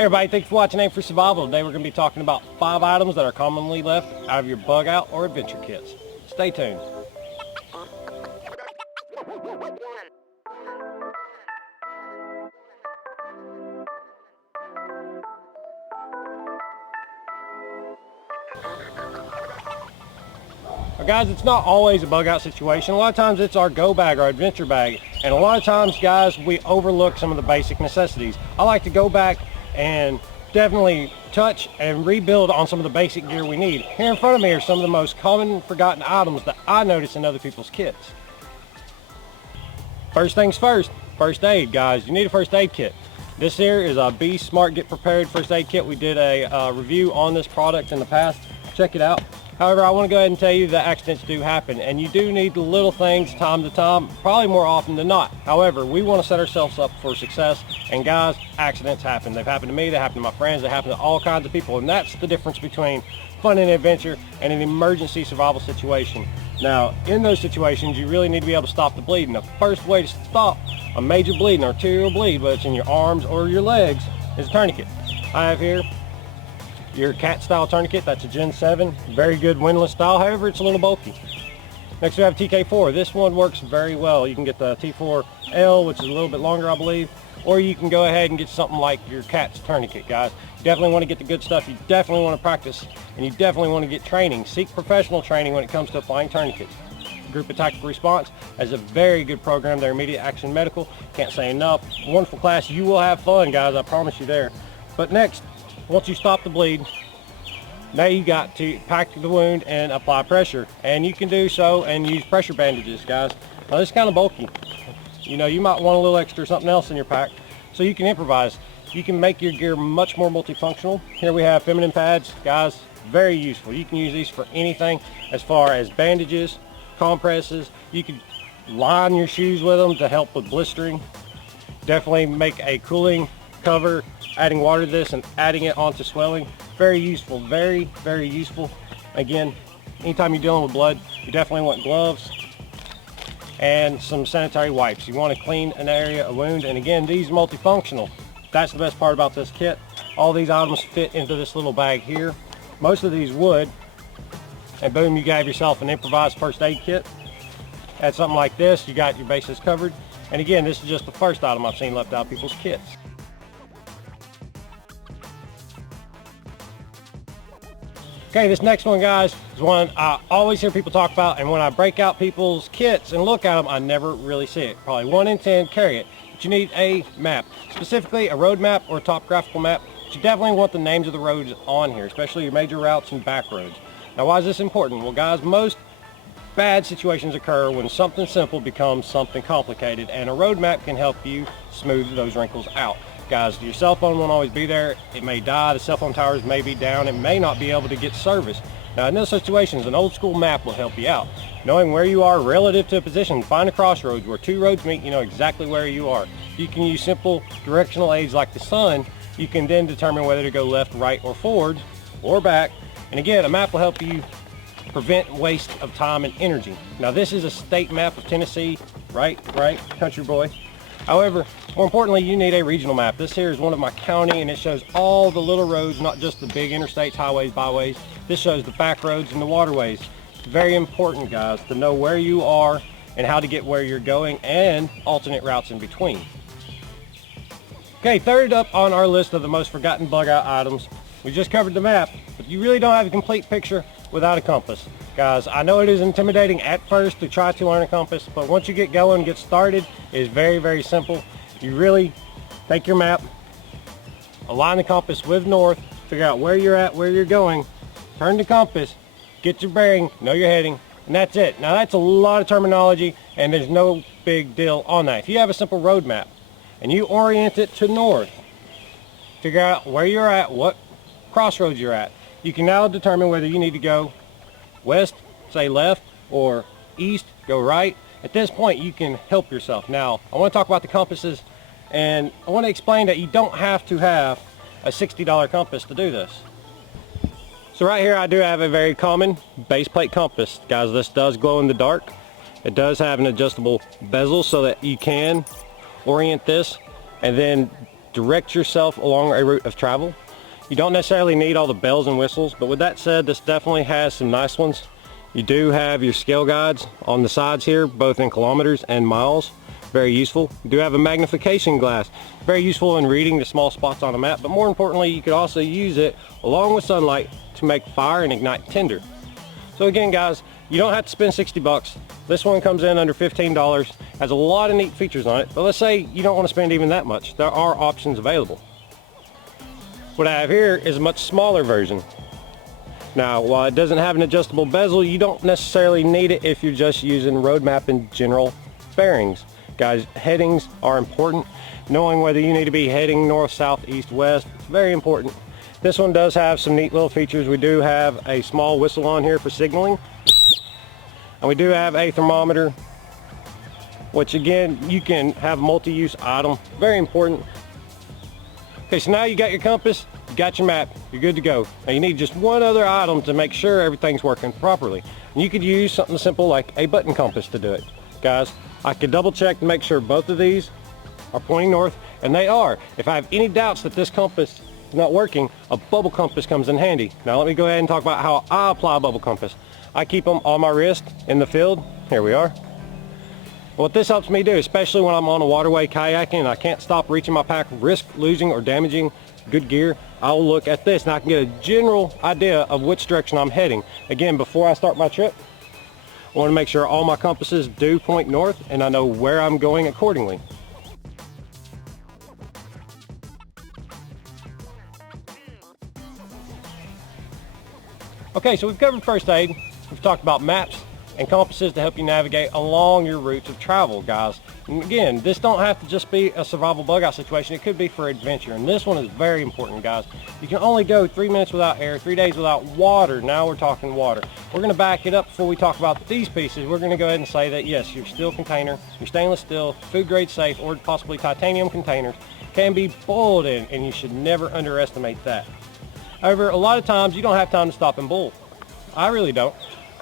Hey everybody, thanks for watching Aim for Survival. Today we're going to be talking about 5 items that are commonly left out of your bug out or adventure kits. Stay tuned. Well, guys, it's not always a bug out situation. A lot of times it's our go bag, our adventure bag. And a lot of times, guys, we overlook some of the basic necessities. I like to go back and definitely touch and rebuild on some of the basic gear we need. Here in front of me are some of the most common forgotten items that I notice in other people's kits. First things first, first aid, guys. You need a first aid kit. This here is a Be Smart Get Prepared first aid kit. We did a review on this product in the past. Check it out. However, I want to go ahead and tell you that accidents do happen, and you do need the little things time to time, probably more often than not. However, we want to set ourselves up for success, and guys, accidents happen. They've happened to me, they happen to my friends, they happen to all kinds of people, and that's the difference between fun and adventure and an emergency survival situation. Now, in those situations, you really need to be able to stop the bleed, and the first way to stop a major bleed, an arterial bleed, whether it's in your arms or your legs, is a tourniquet. I have here your cat style tourniquet. That's a Gen 7, very good windlass style. However, it's a little bulky. Next we have TK4. This one works very well. You can get the T4L, which is a little bit longer, I believe, or you can go ahead and get something like your cat's tourniquet, guys. You definitely want to get the good stuff. You definitely want to practice, and you definitely want to get training. Seek professional training when it comes to applying tourniquets. Group of Tactical Response has a very good program. Their Immediate Action Medical, can't say enough. Wonderful class. You will have fun, guys, I promise you there. But next, once you stop the bleed, now you got to pack the wound and apply pressure, and you can do so and use pressure bandages, guys. Now this is kind of bulky. You know, you might want a little extra something else in your pack, so you can improvise. You can make your gear much more multifunctional. Here we have feminine pads, guys, very useful. You can use these for anything as far as bandages, compresses. You can line your shoes with them to help with blistering. Definitely make a cooling cover, adding water to this and adding it onto swelling. Very useful, very, very useful. Again, anytime you're dealing with blood, you definitely want gloves and some sanitary wipes. You want to clean an area, a wound, and again, these are multifunctional. That's the best part about this kit. All these items fit into this little bag here. Most of these would, and boom, you have yourself an improvised first aid kit. Add something like this, you got your bases covered. And again, this is just the first item I've seen left out of people's kits. Okay, this next one, guys, is one I always hear people talk about, and when I break out people's kits and look at them, I never really see it. Probably 1 in 10 carry it. But you need a map, specifically a road map or a topographical map. But you definitely want the names of the roads on here, especially your major routes and back roads. Now, why is this important? Well, guys, most bad situations occur when something simple becomes something complicated, and a road map can help you smooth those wrinkles out. Guys, your cell phone won't always be there. It may die. The cell phone towers may be down. It may not be able to get service. Now, in those situations, an old school map will help you out. Knowing where you are relative to a position, find a crossroads where 2 roads meet, you know exactly where you are. You can use simple directional aids like the sun. You can then determine whether to go left, right, or forward, or back. And again, a map will help you prevent waste of time and energy. Now, this is a state map of Tennessee, right, country boy. However, more importantly, you need a regional map. This here is one of my county, and it shows all the little roads, not just the big interstates, highways, byways. This shows the back roads and the waterways. It's very important, guys, to know where you are and how to get where you're going and alternate routes in between. Okay, third up on our list of the most forgotten bug out items, we just covered the map, but you really don't have a complete picture without a compass. Guys, I know it is intimidating at first to try to learn a compass, but once you get going, get started, it is very, very simple. You really take your map, align the compass with north, figure out where you're at, where you're going, turn the compass, get your bearing, know your heading, and that's it. Now, that's a lot of terminology, and there's no big deal on that. If you have a simple road map and you orient it to north, figure out where you're at, what crossroads you're at, you can now determine whether you need to go west, say left, or east, go right. At this point, you can help yourself. Now, I want to talk about the compasses, and I want to explain that you don't have to have a $60 compass to do this. So right here, I do have a very common base plate compass. Guys, this does glow in the dark. It does have an adjustable bezel so that you can orient this and then direct yourself along a route of travel. You don't necessarily need all the bells and whistles, but with that said, this definitely has some nice ones. You do have your scale guides on the sides here, both in kilometers and miles. Very useful. You do have a magnification glass. Very useful in reading the small spots on a map, but more importantly, you could also use it along with sunlight to make fire and ignite tinder. So again, guys, you don't have to spend 60 bucks. This one comes in under $15, has a lot of neat features on it, but let's say you don't want to spend even that much. There are options available. What I have here is a much smaller version. Now, while it doesn't have an adjustable bezel, you don't necessarily need it if you're just using road map and general bearings. Guys, headings are important. Knowing whether you need to be heading north, south, east, west, it's very important. This one does have some neat little features. We do have a small whistle on here for signaling. And we do have a thermometer, which again, you can have multi-use item. Very important. Okay, so now you got your compass, you got your map, you're good to go. Now you need just one other item to make sure everything's working properly. And you could use something simple like a button compass to do it. Guys, I could double check to make sure both of these are pointing north, and they are. If I have any doubts that this compass is not working, a bubble compass comes in handy. Now let me go ahead and talk about how I apply a bubble compass. I keep them on my wrist in the field. Here we are. What this helps me do, especially when I'm on a waterway kayaking and I can't stop reaching my pack, risk losing or damaging good gear, I'll look at this and I can get a general idea of which direction I'm heading. Again, before I start my trip, I want to make sure all my compasses do point north and I know where I'm going accordingly. Okay, so we've covered first aid, we've talked about maps and compasses to help you navigate along your routes of travel, guys. And again, this don't have to just be a survival bug out situation, it could be for adventure, and this one is very important, guys. You can only go 3 minutes without air, 3 days without water. Now we're talking water. We're going to back it up before we talk about these pieces. We're going to go ahead and say that yes, your steel container, your stainless steel, food grade safe, or possibly titanium containers can be boiled in, and you should never underestimate that. However, a lot of times you don't have time to stop and boil. I really don't.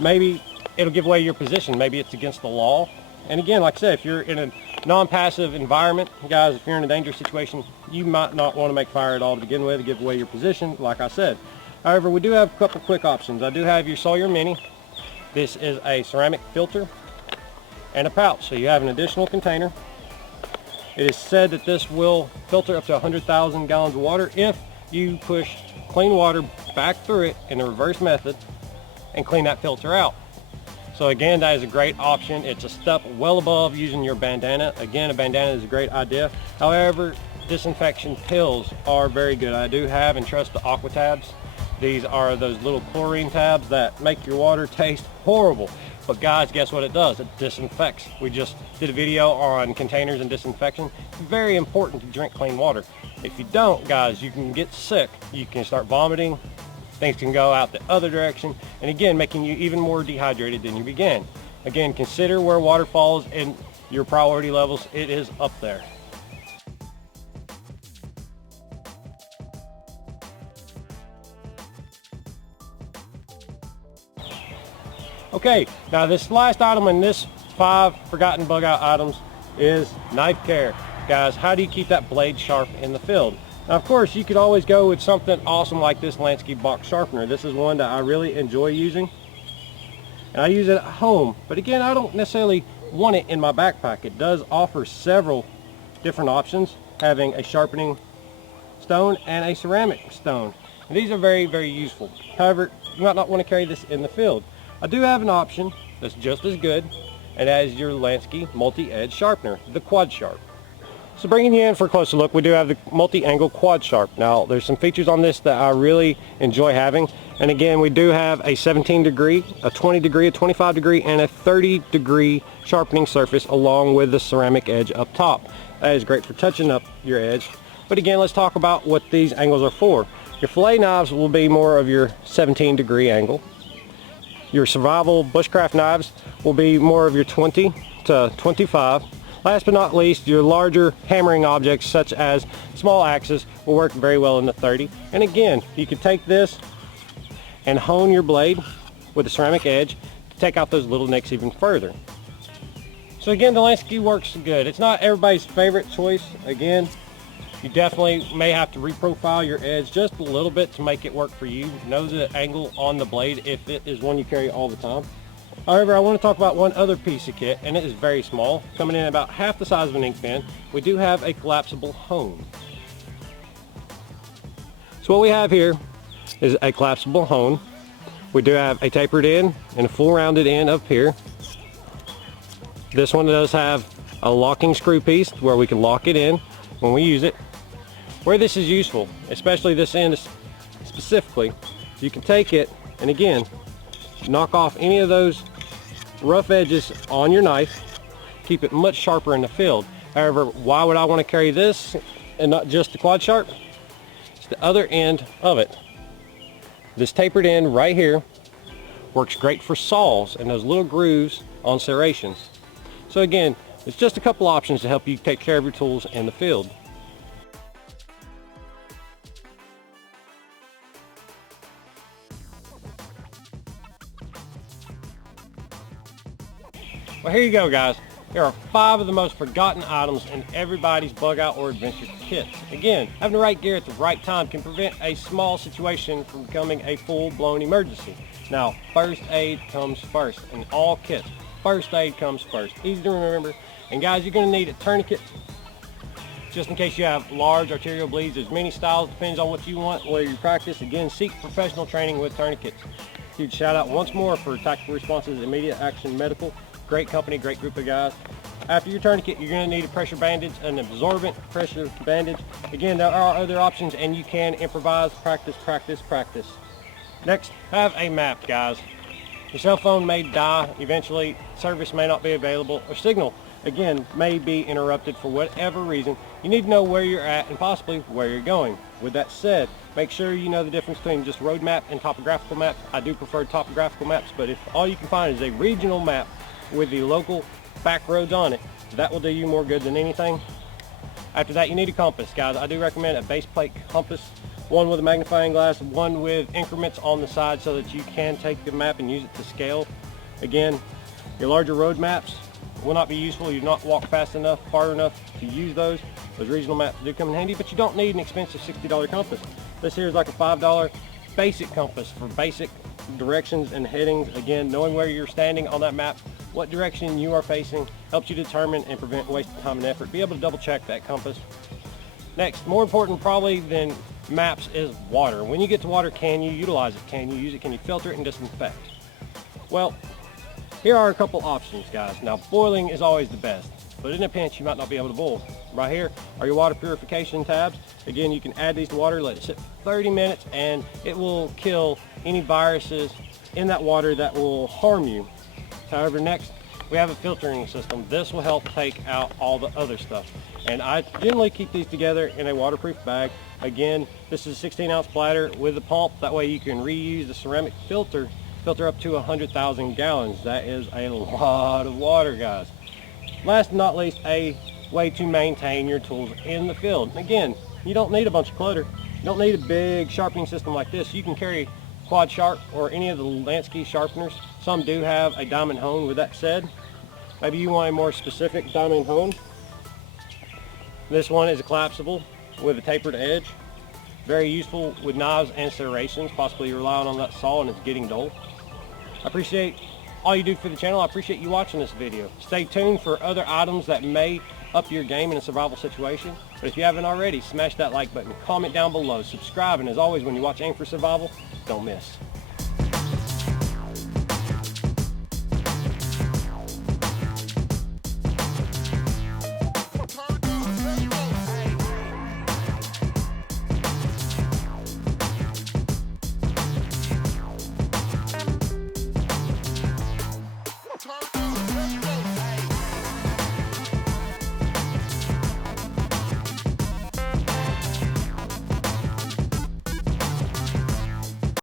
Maybe it'll give away your position. Maybe it's against the law. And again, like I said, if you're in a non-passive environment, guys, if you're in a dangerous situation, you might not want to make fire at all to begin with to give away your position, like I said. However, we do have a couple quick options. I do have your Sawyer Mini. This is a ceramic filter and a pouch, so you have an additional container. It is said that this will filter up to 100,000 gallons of water if you push clean water back through it in the reverse method and clean that filter out. So again, that is a great option. It's a step well above using your bandana. Again, a bandana is a great idea. However, disinfection pills are very good. I do have and trust the Aqua Tabs. These are those little chlorine tabs that make your water taste horrible. But guys, guess what it does? It disinfects. We just did a video on containers and disinfection. It's very important to drink clean water. If you don't, guys, you can get sick. You can start vomiting. Things can go out the other direction, and again, making you even more dehydrated than you began. Again, consider where water falls in your priority levels. It is up there. Okay, now this last item in this 5 forgotten bug out items is knife care. Guys, how do you keep that blade sharp in the field? Now, of course, you could always go with something awesome like this Lansky box sharpener. This is one that I really enjoy using, and I use it at home. But again, I don't necessarily want it in my backpack. It does offer several different options, having a sharpening stone and a ceramic stone. And these are very, very useful. However, you might not want to carry this in the field. I do have an option that's just as good, and that is your Lansky multi-edge sharpener, the Quad Sharp. So bringing you in for a closer look, we do have the multi-angle Quad Sharp. Now, there's some features on this that I really enjoy having. And again, we do have a 17 degree, a 20 degree, a 25 degree, and a 30 degree sharpening surface along with the ceramic edge up top. That is great for touching up your edge. But again, let's talk about what these angles are for. Your fillet knives will be more of your 17 degree angle. Your survival bushcraft knives will be more of your 20 to 25. Last but not least, your larger hammering objects such as small axes will work very well in the 30. And again, you can take this and hone your blade with a ceramic edge to take out those little nicks even further. So again, the Lansky works good. It's not everybody's favorite choice. Again, You definitely may have to reprofile your edge just a little bit to make it work for you. Know the angle on the blade if it is one you carry all the time. However, I want to talk about one other piece of kit, and it is very small, coming in about half the size of an ink pen. We do have a collapsible hone. So what we have here is a collapsible hone. We do have a tapered end and a full rounded end up here. This one does have a locking screw piece where we can lock it in when we use it. Where this is useful, especially this end specifically, you can take it and again knock off any of those rough edges on your knife, keep it much sharper in the field. However, why would I want to carry this and not just the quad sharp? It's the other end of it. This tapered end right here works great for saws and those little grooves on serrations. So again, it's just a couple options to help you take care of your tools in the field. Well, here you go, guys. There are 5 of the most forgotten items in everybody's bug out or adventure kits. Again, having the right gear at the right time can prevent a small situation from becoming a full-blown emergency. Now, first aid comes first in all kits. First aid comes first. Easy to remember. And guys, you're going to need a tourniquet just in case you have large arterial bleeds. There's many styles, depends on what you want, where you practice. Again, seek professional training with tourniquets. Huge shout out once more for Tactical Responses Immediate Action Medical. Great company, great group of guys. After your tourniquet, you're going to need a pressure bandage, an absorbent pressure bandage. Again, there are other options and you can improvise, practice, practice, practice. Next, have a map, guys. Your cell phone may die eventually, service may not be available, or signal, again, may be interrupted for whatever reason. You need to know where you're at and possibly where you're going. With that said, make sure you know the difference between just road map and topographical maps. I do prefer topographical maps, but if all you can find is a regional map with the local back roads on it, that will do you more good than anything. After that, you need a compass, guys. I do recommend a base plate compass, one with a magnifying glass, one with increments on the side so that you can take the map and use it to scale. Again, your larger road maps will not be useful. You do not walk fast enough, far enough to use those. Those regional maps do come in handy, but you don't need an expensive $60 compass. This here is like a $5 basic compass for basic directions and headings. Again, knowing where you're standing on that map, what direction you are facing, helps you determine and prevent wasted time and effort. Be able to double check that compass. Next, more important probably than maps is water. When you get to water, can you utilize it? Can you use it? Can you filter it and disinfect? Well, here are a couple options, guys. Now, boiling is always the best, but in a pinch, you might not be able to boil. Right here are your water purification tabs. Again, you can add these to water, let it sit for 30 minutes, and it will kill any viruses in that water that will harm you. However, next, we have a filtering system. This will help take out all the other stuff. And I generally keep these together in a waterproof bag. Again, this is a 16-ounce bladder with a pump. That way you can reuse the ceramic filter up to 100,000 gallons. That is a lot of water, guys. Last but not least, a way to maintain your tools in the field. Again, you don't need a bunch of clutter. You don't need a big sharpening system like this. You can carry quad sharp or any of the Lansky sharpeners. Some do have a diamond hone. With that said, maybe you want a more specific diamond hone. This one is a collapsible with a tapered edge. Very useful with knives and serrations. Possibly you're relying on that saw and it's getting dull. I appreciate all you do for the channel. I appreciate you watching this video. Stay tuned for other items that may up your game in a survival situation. But if you haven't already, smash that like button, comment down below, subscribe, and as always, when you watch Aim for Survival, don't miss.